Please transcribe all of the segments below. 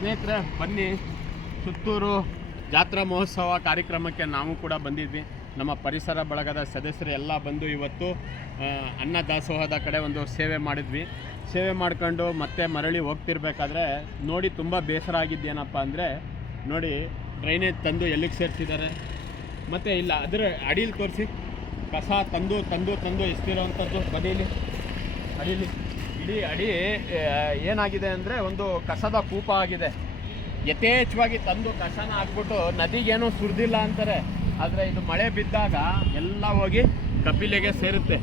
ಸ್ನೇಹಿತರೆ, ಬನ್ನಿ ಸುತ್ತೂರು ಜಾತ್ರಾ ಮಹೋತ್ಸವ ಕಾರ್ಯಕ್ರಮಕ್ಕೆ ನಾವು ಕೂಡ ಬಂದಿದ್ವಿ. ನಮ್ಮ ಪರಿಸರ ಬಳಗದ ಸದಸ್ಯರು ಎಲ್ಲ ಬಂದು ಇವತ್ತು ಅನ್ನ ದಾಸೋಹದ ಕಡೆ ಒಂದು ಸೇವೆ ಮಾಡಿದ್ವಿ. ಸೇವೆ ಮಾಡ್ಕೊಂಡು ಮತ್ತೆ ಮರಳಿ ಹೋಗ್ತಿರ್ಬೇಕಾದ್ರೆ ನೋಡಿ ತುಂಬ ಬೇಸರ ಆಗಿದ್ದೇನಪ್ಪ ಅಂದರೆ, ನೋಡಿ ಡ್ರೈನೇಜ್ ತಂದು ಎಲ್ಲಿಗೆ ಸೇರಿಸಿದ್ದಾರೆ, ಮತ್ತು ಇಲ್ಲ ಅದರ ಅಡಿಯಲ್ಲಿ ತೋರಿಸಿ ಕಸ ತಂದು ತಂದು ತಂದು ಎಸ್ತಿರೋವಂಥದ್ದು. ಬದೀಲಿ ಅಡಿಲಿ ಇಡೀ ಅಡಿ ಏನಾಗಿದೆ ಅಂದರೆ ಒಂದು ಕಸದ ಕೂಪ ಆಗಿದೆ. ಯಥೇಚ್ಛವಾಗಿ ತಂದು ಕಸನ ಹಾಕ್ಬಿಟ್ಟು ನದಿಗೇನೂ ಸುರಿದಿಲ್ಲ ಅಂತಾರೆ, ಆದರೆ ಇದು ಮಳೆ ಬಿದ್ದಾಗ ಎಲ್ಲ ಹೋಗಿ ಕಪಿಲೆಗೆ ಸೇರುತ್ತೆ.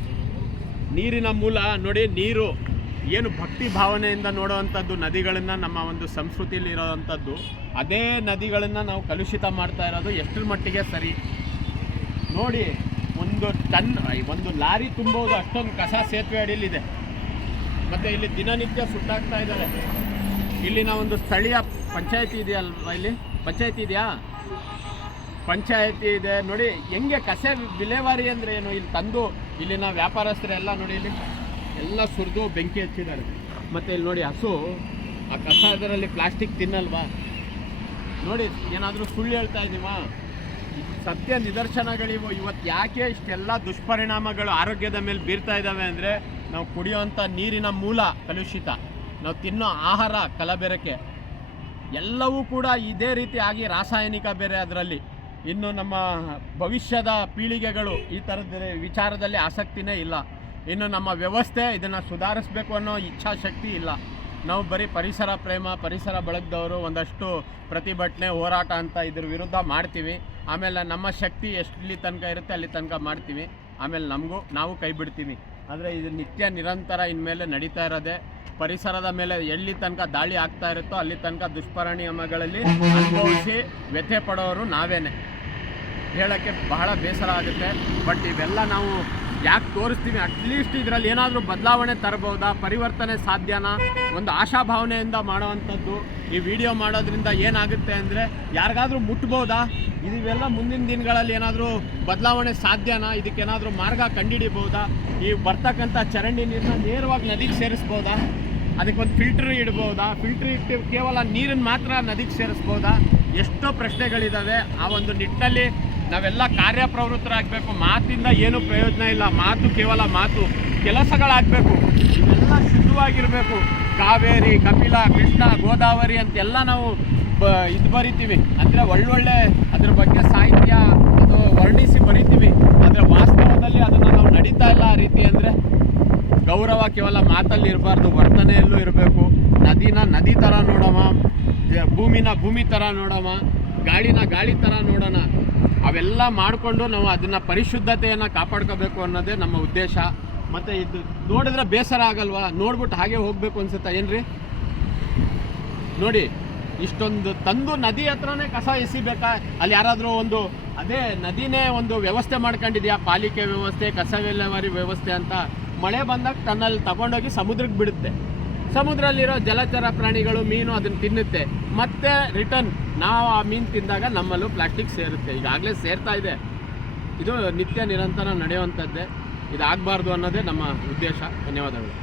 ನೀರಿನ ಮೂಲ ನೋಡಿ, ನೀರು ಏನು ಭಕ್ತಿ ಭಾವನೆಯಿಂದ ನೋಡುವಂಥದ್ದು ನದಿಗಳನ್ನು, ನಮ್ಮ ಒಂದು ಸಂಸ್ಕೃತಿಯಲ್ಲಿ ಇರೋವಂಥದ್ದು, ಅದೇ ನದಿಗಳನ್ನು ನಾವು ಕಲುಷಿತ ಮಾಡ್ತಾ ಇರೋದು ಎಷ್ಟರ ಮಟ್ಟಿಗೆ ಸರಿ ನೋಡಿ. ಒಂದು ಲಾರಿ ತುಂಬೋದು ಅಷ್ಟೊಂದು ಕಸ ಸೇತುವೆ ಅಡಿಯಲ್ಲಿದೆ. ಮತ್ತು ಇಲ್ಲಿ ದಿನನಿತ್ಯ ಸುಟ್ಟಾಗ್ತಾ ಇದ್ದಾರೆ. ಇಲ್ಲಿನ ಒಂದು ಸ್ಥಳೀಯ ಪಂಚಾಯತಿ ಇದೆಯಲ್ವ, ಇಲ್ಲಿ ಪಂಚಾಯತಿ ಇದೆಯಾ, ಪಂಚಾಯತಿ ಇದೆ ನೋಡಿ. ಹೆಂಗೆ ಕಸ ವಿಲೇವಾರಿ ಅಂದರೆ ಏನು, ಇಲ್ಲಿ ತಂದು ಇಲ್ಲಿನ ವ್ಯಾಪಾರಸ್ಥರೆಲ್ಲ ನೋಡಿ ಇಲ್ಲಿ ಎಲ್ಲ ಸುರಿದು ಬೆಂಕಿ ಹಚ್ಚಿದ್ದಾರೆ. ಮತ್ತು ಇಲ್ಲಿ ನೋಡಿ ಹಸು ಆ ಕಸ ಅದರಲ್ಲಿ ಪ್ಲಾಸ್ಟಿಕ್ ತಿನ್ನಲ್ವಾ ನೋಡಿ. ಏನಾದರೂ ಸುಳ್ಳು ಹೇಳ್ತಾ ಇದ್ದೀವಾ? ಸತ್ಯ ನಿದರ್ಶನಗಳಿವು. ಇವತ್ತು ಯಾಕೆ ಇಷ್ಟೆಲ್ಲ ದುಷ್ಪರಿಣಾಮಗಳು ಆರೋಗ್ಯದ ಮೇಲೆ ಬೀರ್ತಾ ಇದ್ದಾವೆ ಅಂದರೆ, ನಾವು ಕುಡಿಯೋವಂಥ ನೀರಿನ ಮೂಲ ಕಲುಷಿತ, ನಾವು ತಿನ್ನೋ ಆಹಾರ ಕಲಬೆರಕೆ, ಎಲ್ಲವೂ ಕೂಡ ಇದೇ ರೀತಿ ಆಗಿ ರಾಸಾಯನಿಕ ಬೇರೆ ಅದರಲ್ಲಿ. ಇನ್ನು ನಮ್ಮ ಭವಿಷ್ಯದ ಪೀಳಿಗೆಗಳು ಈ ಥರದ ವಿಚಾರದಲ್ಲಿ ಆಸಕ್ತಿನೇ ಇಲ್ಲ. ಇನ್ನು ನಮ್ಮ ವ್ಯವಸ್ಥೆ ಇದನ್ನು ಸುಧಾರಿಸಬೇಕು ಅನ್ನೋ ಇಚ್ಛಾಶಕ್ತಿ ಇಲ್ಲ. ನಾವು ಬರೀ ಪರಿಸರ ಪ್ರೇಮ, ಪರಿಸರ ಬಳಗದವರು ಒಂದಷ್ಟು ಪ್ರತಿಭಟನೆ, ಹೋರಾಟ ಅಂತ ಇದ್ರ ವಿರುದ್ಧ ಮಾಡ್ತೀವಿ. ಆಮೇಲೆ ನಮ್ಮ ಶಕ್ತಿ ಎಲ್ಲಿ ತನಕ ಇರುತ್ತೆ ಅಲ್ಲಿ ತನಕ ಮಾಡ್ತೀವಿ. ಆಮೇಲೆ ನಾವು ಕೈ ಬಿಡ್ತೀವಿ. ಆದರೆ ಇದು ನಿತ್ಯ ನಿರಂತರ ಇನ್ಮೇಲೆ ನಡೀತಾ ಇರೋದೆ. ಪರಿಸರದ ಮೇಲೆ ಎಲ್ಲಿ ತನಕ ದಾಳಿ ಆಗ್ತಾ ಇರುತ್ತೋ ಅಲ್ಲಿ ತನಕ ದುಷ್ಪರಿಣಾಮಗಳಲ್ಲಿ ಅನುಭವಿಸಿ ವ್ಯಥೆ ಪಡೋರು ನಾವೇನೆ. ಹೇಳೋಕ್ಕೆ ಬಹಳ ಬೇಸರ ಆಗುತ್ತೆ. ಬಟ್ ಇವೆಲ್ಲ ನಾವು ಯಾಕೆ ತೋರಿಸ್ತೀವಿ? ಅಟ್ಲೀಸ್ಟ್ ಇದರಲ್ಲಿ ಏನಾದರೂ ಬದಲಾವಣೆ ತರಬಹುದಾ, ಪರಿವರ್ತನೆ ಸಾಧ್ಯನಾ, ಒಂದು ಆಶಾಭಾವನೆಯಿಂದ ಮಾಡೋವಂಥದ್ದು. ಈ ವಿಡಿಯೋ ಮಾಡೋದ್ರಿಂದ ಏನಾಗುತ್ತೆ ಅಂದರೆ ಯಾರಿಗಾದರೂ ಮುಟ್ಬೋದಾ, ಇವೆಲ್ಲ ಮುಂದಿನ ದಿನಗಳಲ್ಲಿ ಏನಾದರೂ ಬದಲಾವಣೆ ಸಾಧ್ಯನಾ, ಇದಕ್ಕೇನಾದರೂ ಮಾರ್ಗ ಕಂಡುಹಿಡಿಬೋದಾ, ಈ ಬರ್ತಕ್ಕಂಥ ಚರಂಡಿ ನೀರನ್ನ ನೇರವಾಗಿ ನದಿಗೆ ಸೇರಿಸ್ಬೋದಾ, ಅದಕ್ಕೊಂದು ಫಿಲ್ಟ್ರ್ ಇಡ್ಬೋದಾ, ಫಿಲ್ಟ್ರ್ ಇಟ್ಟು ಕೇವಲ ನೀರನ್ನು ಮಾತ್ರ ನದಿಗೆ ಸೇರಿಸ್ಬೋದಾ, ಎಷ್ಟೋ ಪ್ರಶ್ನೆಗಳಿದ್ದಾವೆ. ಆ ಒಂದು ನಿಟ್ಟಿನಲ್ಲಿ ನಾವೆಲ್ಲ ಕಾರ್ಯಪ್ರವೃತ್ತರಾಗಬೇಕು. ಮಾತಿಂದ ಏನೂ ಪ್ರಯೋಜನ ಇಲ್ಲ. ಮಾತು ಕೇವಲ ಮಾತು, ಕೆಲಸಗಳಾಗಬೇಕು. ಇವೆಲ್ಲ ಶುದ್ಧವಾಗಿರಬೇಕು. ಕಾವೇರಿ, ಕಪಿಲ, ಕೃಷ್ಣ, ಗೋದಾವರಿ ಅಂತೆಲ್ಲ ನಾವು ಇದು ಬರಿತೀವಿ ಅಂದರೆ ಒಳ್ಳೊಳ್ಳೆ ಅದ್ರ ಬಗ್ಗೆ ಸಾಹಿತ್ಯ ಅದು ವರ್ಣಿಸಿ ಬರಿತೀವಿ. ಆದರೆ ವಾಸ್ತವದಲ್ಲಿ ಅದನ್ನು ನಾವು ನಡೀತಾ ಇಲ್ಲ. ಆ ರೀತಿ ಅಂದರೆ ಗೌರವ ಕೇವಲ ಮಾತಲ್ಲಿ ಇರಬಾರ್ದು, ವರ್ತನೆಯಲ್ಲೂ ಇರಬೇಕು. ನದಿನ ನದಿ ಥರ ನೋಡೋಣ, ಭೂಮಿನ ಭೂಮಿ ಥರ ನೋಡೋಣ, ಗಾಳಿನ ಗಾಳಿ ಥರ ನೋಡೋಣ. ಅವೆಲ್ಲ ಮಾಡಿಕೊಂಡು ನಾವು ಅದನ್ನು ಪರಿಶುದ್ಧತೆಯನ್ನು ಕಾಪಾಡ್ಕೋಬೇಕು ಅನ್ನೋದೇ ನಮ್ಮ ಉದ್ದೇಶ. ಮತ್ತು ಇದು ನೋಡಿದ್ರೆ ಬೇಸರ ಆಗಲ್ವಾ? ನೋಡ್ಬಿಟ್ಟು ಹಾಗೆ ಹೋಗಬೇಕು ಅನ್ಸುತ್ತಾ ಏನ್ರಿ? ನೋಡಿ, ಇಷ್ಟೊಂದು ತಂದು ನದಿ ಹತ್ರನೇ ಕಸ ಎಸಿಬೇಕಾ? ಅಲ್ಲಿ ಯಾರಾದರೂ ಒಂದು ಅದೇ ನದಿನೇ ಒಂದು ವ್ಯವಸ್ಥೆ ಮಾಡ್ಕೊಂಡಿದ್ಯಾ, ಪಾಲಿಕೆ ವ್ಯವಸ್ಥೆ, ಕಸ ವಿಲೇವಾರಿ ವ್ಯವಸ್ಥೆ ಅಂತ. ಮಳೆ ಬಂದಾಗ ತನ್ನಲ್ಲಿ ತಗೊಂಡೋಗಿ ಸಮುದ್ರಕ್ಕೆ ಬಿಡುತ್ತೆ. ಸಮುದ್ರದಲ್ಲಿರೋ ಜಲಚರ ಪ್ರಾಣಿಗಳು, ಮೀನು ಅದನ್ನು ತಿನ್ನುತ್ತೆ. ಮತ್ತೆ ರಿಟರ್ನ್ ನಾವು ಆ ಮೀನು ತಿಂದಾಗ ನಮ್ಮಲ್ಲೂ ಪ್ಲಾಸ್ಟಿಕ್ ಸೇರುತ್ತೆ. ಈಗಾಗಲೇ ಸೇರ್ತಾ ಇದೆ. ಇದು ನಿತ್ಯ ನಿರಂತರ ನಡೆಯುವಂಥದ್ದೇ. ಇದಾಗಬಾರ್ದು ಅನ್ನೋದೇ ನಮ್ಮ ಉದ್ದೇಶ. ಧನ್ಯವಾದಗಳು.